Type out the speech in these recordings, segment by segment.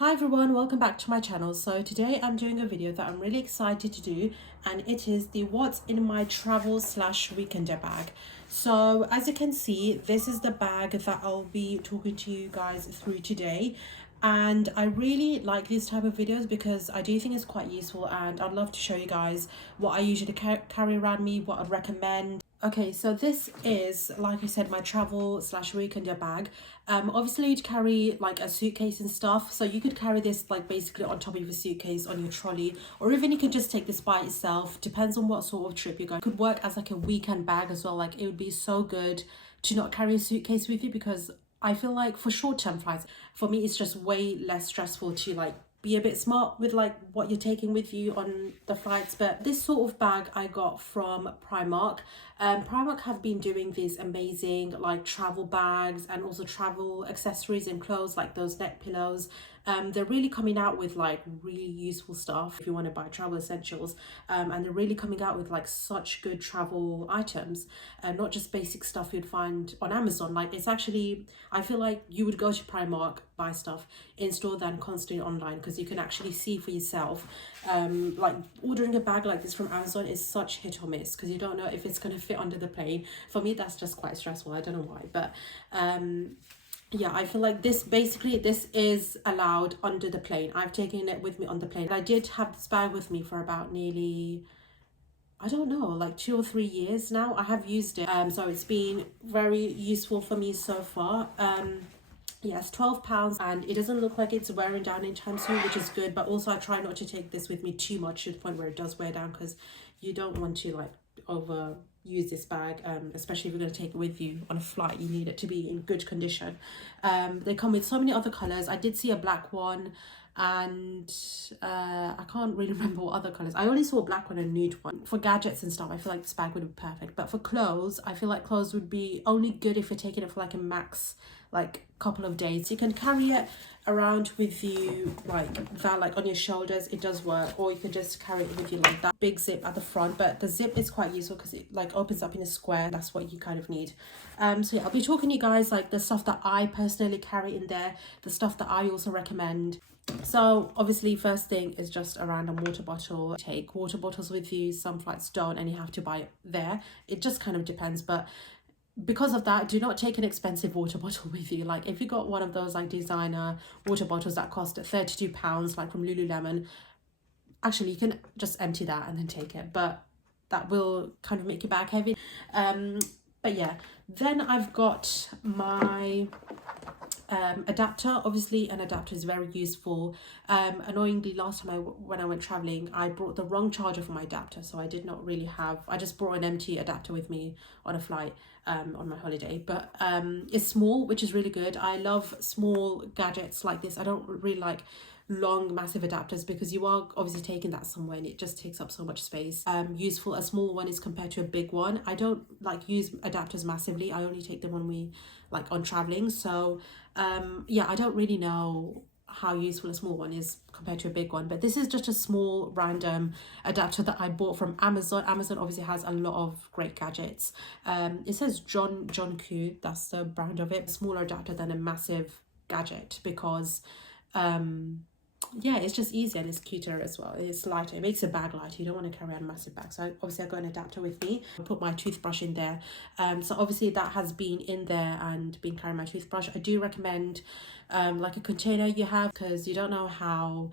Hi everyone, welcome back to my channel. So today I'm doing a video that I'm really excited to do, and it is the what's in my travel slash weekender bag. So as you can see, this is the bag that I'll be talking to you guys through today. And I really like these type of videos because I do think it's quite useful, and I'd love to show you guys what I usually carry around me, what I'd recommend. Okay, so this is, like I said, my travel slash weekender bag. Obviously you'd carry like a suitcase and stuff, so you could carry this like basically on top of your suitcase on your trolley, or even you could just take this by itself. Depends on what sort of trip you're going. It could work as like a weekend bag as well. Like it would be so good to not carry a suitcase with you, because I feel like for short-term flights, for me it's just way less stressful to like be a bit smart with like what you're taking with you on the flights. But this sort of bag I got from Primark. Primark have been doing these amazing like travel bags and also travel accessories and clothes, like those neck pillows. They're really coming out with like really useful stuff if you want to buy travel essentials, and they're really coming out with like such good travel items, and not just basic stuff you'd find on Amazon. Like it's actually, I feel like you would go to Primark, buy stuff in store than constantly online, because you can actually see for yourself. Like ordering a bag like this from Amazon is such hit or miss, because you don't know if it's going to fit under the plane. For me that's just quite stressful, I don't know why, but yeah, I feel like this is allowed under the plane. I've taken it with me on the plane. I did have this bag with me for about nearly, I don't know, like 2 or 3 years now. I have used it, so it's been very useful for me so far. Yes, £12, and it doesn't look like it's wearing down anytime soon, which is good. But also I try not to take this with me too much to the point where it does wear down, because you don't want to like overuse this bag, especially if you're going to take it with you on a flight. You need it to be in good condition. They come with so many other colors. I did see a black one, and I can't really remember what other colors. I only saw a black one and a nude one. For gadgets and stuff, I feel like this bag would be perfect. But for clothes, I feel like clothes would be only good if you're taking it for like a max like couple of days. You can carry it around with you like that, like on your shoulders. It does work. Or you can just carry it with you like that, big zip at the front. But the zip is quite useful because it like opens up in a square. That's what you kind of need. So yeah, I'll be talking to you guys like the stuff that I personally carry in there, the stuff that I also recommend. So obviously first thing is just a random water bottle. Take water bottles with you. Some flights don't, and you have to buy it there. It just kind of depends, but because of that, do not take an expensive water bottle with you. Like if you got one of those like designer water bottles that cost £32, like from Lululemon, actually you can just empty that and then take it, but that will kind of make your bag heavy. But yeah, then I've got my adapter. Obviously an adapter is very useful. Annoyingly, last time when I went traveling, I brought the wrong charger for my adapter, so I did not really have, I just brought an empty adapter with me on a flight on my holiday. But it's small, which is really good. I love small gadgets like this. I don't really like long massive adapters, because you are obviously taking that somewhere and it just takes up so much space. Useful a small one is compared to a big one. I don't like use adapters massively. I only take them when we like on traveling. So yeah, I don't really know how useful a small one is compared to a big one, but this is just a small random adapter that I bought from Amazon. Amazon obviously has a lot of great gadgets. It says John Q, that's the brand of it. Smaller adapter than a massive gadget, because yeah, it's just easier and it's cuter as well. It's lighter, it makes a bag lighter. You don't want to carry around a massive bag. So obviously I've got an adapter with me. I put my toothbrush in there, so obviously that has been in there and been carrying my toothbrush. I do recommend like a container you have, because you don't know how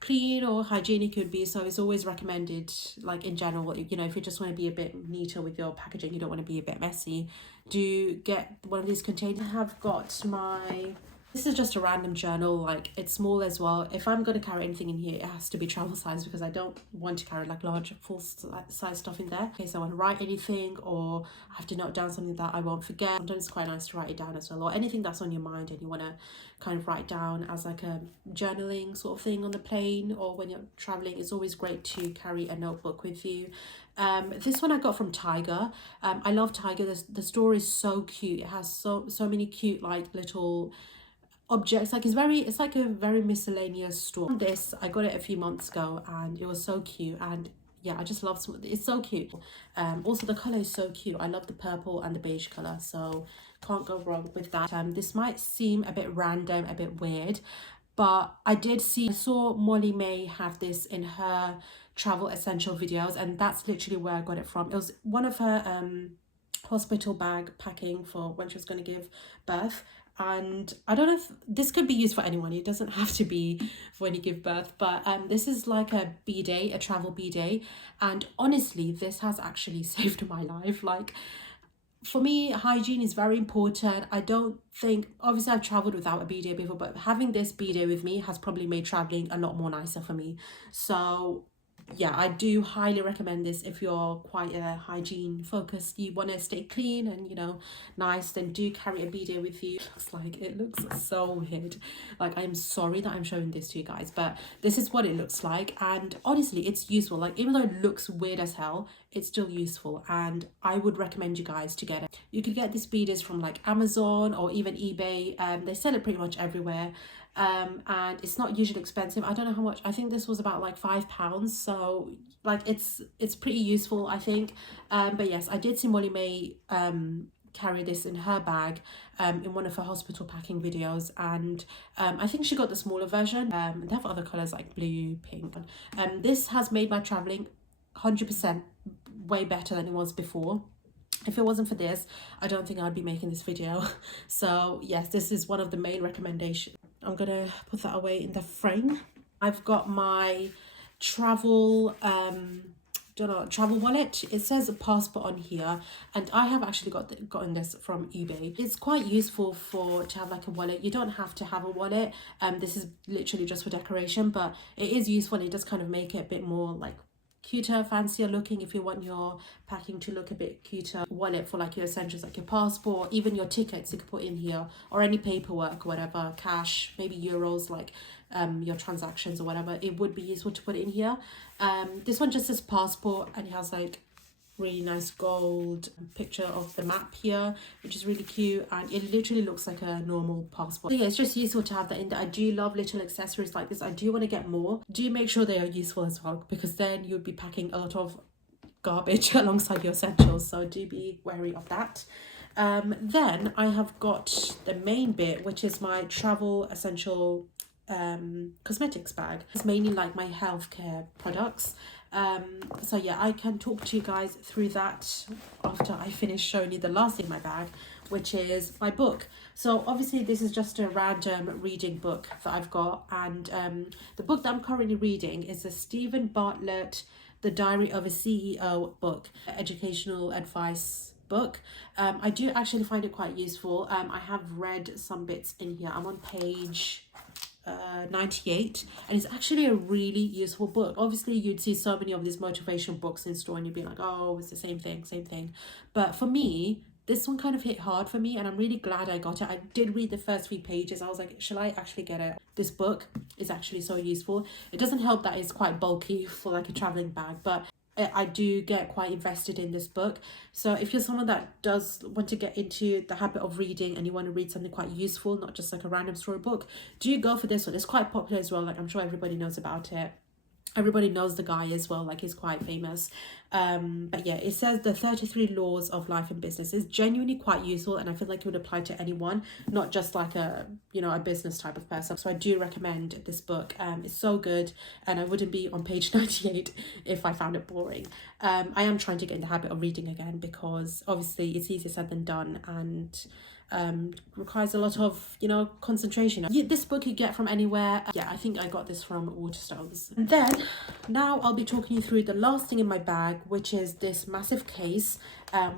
clean or hygienic it would be. So it's always recommended, like in general, you know, if you just want to be a bit neater with your packaging, you don't want to be a bit messy, do get one of these containers. I have got my, this is just a random journal. Like it's small as well. If I'm going to carry anything in here, it has to be travel size, because I don't want to carry like large full size stuff in there in case I want to write anything, or I have to note down something that I won't forget. Sometimes it's quite nice to write it down as well, or anything that's on your mind and you want to kind of write down as like a journaling sort of thing on the plane or when you're traveling. It's always great to carry a notebook with you. This one I got from Tiger. I love Tiger. The store is so cute. It has so many cute like little objects. Like it's like a very miscellaneous store. This, I got it a few months ago and it was so cute, and yeah, I just love it's so cute. Also the color is so cute. I love the purple and the beige color, so can't go wrong with that. This might seem a bit random, a bit weird, but I saw Molly May have this in her travel essential videos, and that's literally where I got it from. It was one of her hospital bag packing for when she was going to give birth. And I don't know if this could be used for anyone, it doesn't have to be for when you give birth, but this is like a b-day, a travel b-day, and honestly this has actually saved my life. Like, for me, hygiene is very important. I don't think, obviously I've traveled without a b-day before, but having this b-day with me has probably made traveling a lot more nicer for me. So yeah, I do highly recommend this if you're quite a hygiene focused, you want to stay clean and, you know, nice, then do carry a b-day with you. It looks so weird. Like, I'm sorry that I'm showing this to you guys, but this is what it looks like, and honestly it's useful. Like, even though it looks weird as hell, it's still useful, and I would recommend you guys to get it. You could get these beaders from like Amazon or even eBay. They sell it pretty much everywhere, and it's not usually expensive. I don't know how much. I think this was about like £5, so like it's pretty useful, I think. But yes, I did see Molly May carry this in her bag in one of her hospital packing videos, and I think she got the smaller version. They have other colors like blue, pink. This has made my traveling 100% way better than it was before. If it wasn't for this, I don't think I'd be making this video. So yes, this is one of the main recommendations. I'm gonna put that away in the frame. I've got my travel travel wallet. It says a passport on here, and I have actually gotten this from eBay. It's quite useful to have like a wallet. You don't have to have a wallet. This is literally just for decoration, but it is useful. It does kind of make it a bit more like cuter, fancier looking if you want your packing to look a bit cuter. Wallet for like your essentials, like your passport, even your tickets you could put in here, or any paperwork, whatever, cash, maybe euros, like your transactions or whatever. It would be useful to put it in here. This one just says passport, and it has like really nice gold picture of the map here, which is really cute, and it literally looks like a normal passport. So yeah, it's just useful to have that in there. I do love little accessories like this. I do want to get more. Do make sure they are useful as well, because then you'd be packing a lot of garbage alongside your essentials, so do be wary of that. Then I have got the main bit, which is my travel essential cosmetics bag. It's mainly like my healthcare products. So yeah, I can talk to you guys through that after I finish showing you the last thing in my bag, which is my book. So obviously this is just a random reading book that I've got, and the book that I'm currently reading is a Stephen Bartlett The Diary of a CEO book, educational advice book. I do actually find it quite useful. I have read some bits in here. I'm on page 98, and it's actually a really useful book. Obviously you'd see so many of these motivation books in store and you'd be like, oh, it's the same thing, but for me this one kind of hit hard for me, and I'm really glad I got it. I did read the first few pages. I was like, shall I actually get it? This book is actually so useful. It doesn't help that it's quite bulky for like a traveling bag, but I do get quite invested in this book. So if you're someone that does want to get into the habit of reading and you want to read something quite useful, not just like a random storybook, do go for this one. It's quite popular as well. Like, I'm sure everybody knows about it. Everybody knows the guy as well, like he's quite famous. But yeah, it says the 33 laws of life and business is genuinely quite useful, and I feel like it would apply to anyone, not just like a, you know, a business type of person. So I do recommend this book. It's so good, and I wouldn't be on page 98 if I found it boring. I am trying to get in the habit of reading again, because obviously it's easier said than done, and requires a lot of, you know, concentration. This book you get from anywhere. Yeah, I think I got this from Waterstones. And then now I'll be talking you through the last thing in my bag, which is this massive case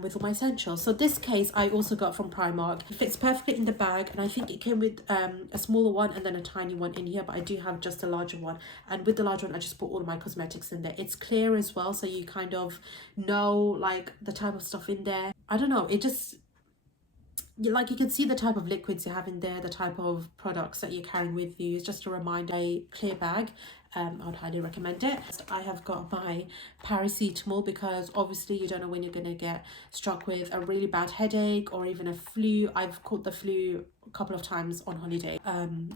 with all my essentials. So this case I also got from Primark. It fits perfectly in the bag, and I think it came with a smaller one and then a tiny one in here, but I do have just a larger one, and with the larger one I just put all of my cosmetics in there. It's clear as well, so you kind of know like the type of stuff in there. I don't know, it just, like, you can see the type of liquids you have in there, the type of products that you're carrying with you. It's just a reminder. A clear bag, I would highly recommend it. I have got my paracetamol because obviously you don't know when you're going to get struck with a really bad headache or even a flu. I've caught the flu a couple of times on holiday.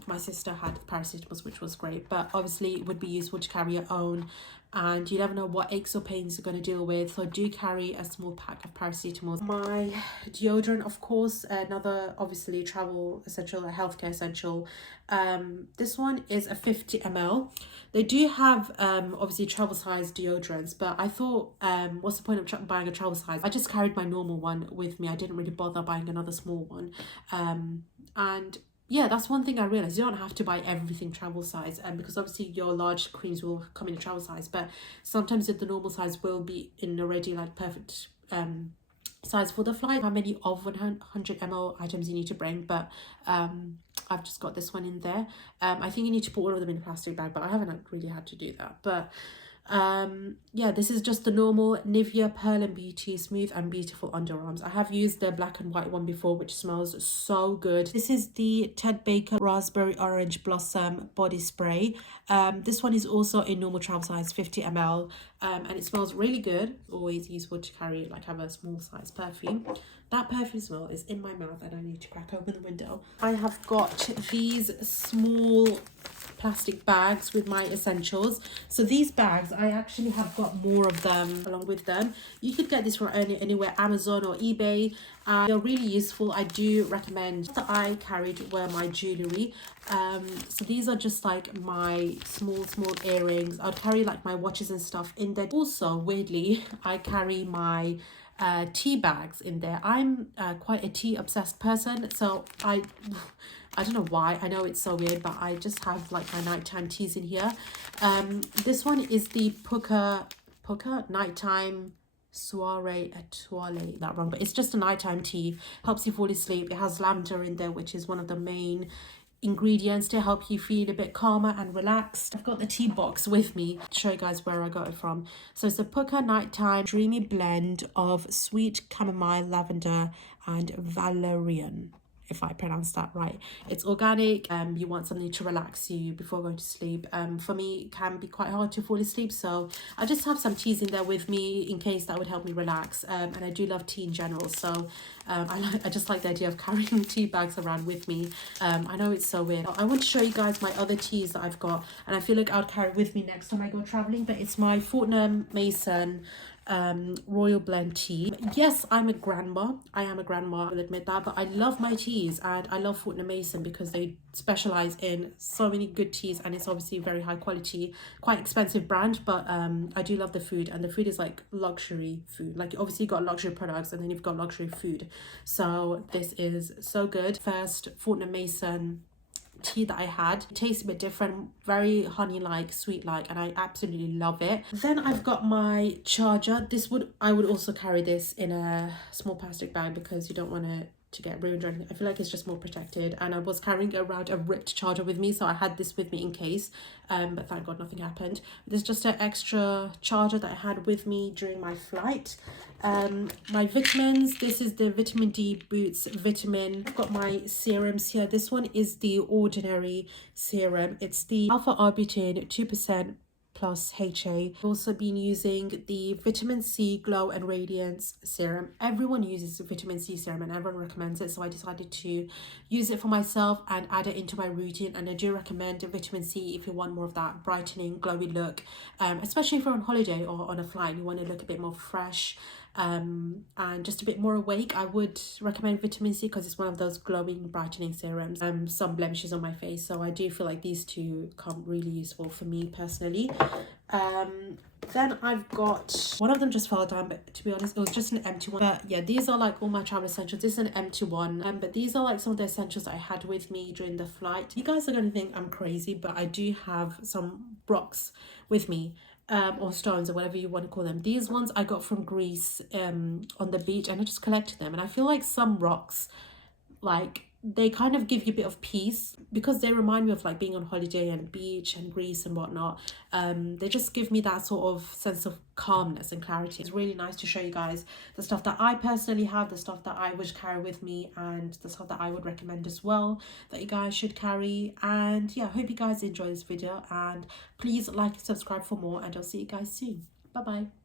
My sister had paracetamol, which was great, but obviously it would be useful to carry your own, and you never know what aches or pains you're going to deal with, so do carry a small pack of paracetamol. My deodorant, of course, another obviously travel essential, a healthcare essential. This one is a 50 ml. They do have obviously travel size deodorants, but I thought what's the point of buying a travel size? I just carried my normal one with me. I didn't really bother buying another small one. And yeah, that's one thing I realized. You don't have to buy everything travel size, because obviously your large creams will come in a travel size, but sometimes the normal size will be in already like perfect size for the flight. How many of 100 ml items you need to bring, but I've just got this one in there. I think you need to put all of them in a plastic bag, but I haven't really had to do that. But yeah, this is just the normal Nivea Pearl and Beauty Smooth and Beautiful Underarms. I have used the black and white one before, which smells so good. This is the Ted Baker Raspberry Orange Blossom Body Spray. This one is also in normal travel size, 50 ml, and it smells really good. Always useful to carry, like have a small size perfume. That perfume smell is in my mouth and I need to crack open the window. I have got these small plastic bags with my essentials. So these bags, I actually have got more of them along with them. You could get this from anywhere, Amazon or eBay. They're really useful. I do recommend. That I carried were my jewelry. So these are just like my small earrings. I'd carry like my watches and stuff in there. Also, weirdly, I carry my tea bags in there. I'm quite a tea obsessed person, so I don't know why. I know it's so weird, but I just have like my nighttime teas in here. This one is the Puka nighttime soiree étoilée. That wrong, but it's just a nighttime tea. Helps you fall asleep. It has lavender in there, which is one of the main ingredients to help you feel a bit calmer and relaxed. I've got the tea box with me to show you guys where I got it from. So it's a Puka Nighttime Dreamy Blend of sweet chamomile, lavender and valerian, if I pronounce that right. It's organic. You want something to relax you before going to sleep. For me, it can be quite hard to fall asleep, so I just have some teas in there with me in case that would help me relax. And I do love tea in general, so I just like the idea of carrying tea bags around with me. I know it's so weird. I want to show you guys my other teas that I've got, and I feel like I'll carry it with me next time I go traveling. But it's my Fortnum Mason royal blend tea. Yes, I'm a grandma. I am a grandma, I'll admit that, but I love my teas, and I love Fortnum Mason because they specialize in so many good teas, and it's obviously very high quality, quite expensive brand, but I do love the food, and the food is like luxury food. Like obviously you've got luxury products and then you've got luxury food, so this is so good. First Fortnum Mason tea that I had, it tastes a bit different, very honey like, sweet like, and I absolutely love it. Then I've got my charger. I would also carry this in a small plastic bag because you don't want it to get ruined or anything. I feel like it's just more protected, and I was carrying around a ripped charger with me, so I had this with me in case, but thank God nothing happened. There's just an extra charger that I had with me during my flight. My vitamins, this is the vitamin D Boots vitamin. I've got my serums here. This one is the ordinary serum. It's the alpha arbutin 2% plus HA. I've also been using the vitamin C glow and radiance serum. Everyone uses vitamin C serum and everyone recommends it, so I decided to use it for myself and add it into my routine. And I do recommend vitamin C if you want more of that brightening glowy look, especially if you're on holiday or on a flight and you want to look a bit more fresh and just a bit more awake. I would recommend vitamin C because it's one of those glowing brightening serums. Some blemishes on my face, so I do feel like these two come really useful for me personally. Then I've got, one of them just fell down, but to be honest it was just an empty one. But yeah, these are like all my travel essentials. This is an empty one, but these are like some of the essentials that I had with me during the flight. You guys are going to think I'm crazy, but I do have some rocks with me, or stones or whatever you want to call them. These ones I got from Greece on the beach, and I just collected them, and I feel like some rocks like they kind of give you a bit of peace, because they remind me of like being on holiday and beach and Greece and whatnot. They just give me that sort of sense of calmness and clarity. It's really nice to show you guys the stuff that I personally have, the stuff that I would carry with me, and the stuff that I would recommend as well that you guys should carry. And yeah, I hope you guys enjoy this video, and please like and subscribe for more, and I'll see you guys soon. Bye bye.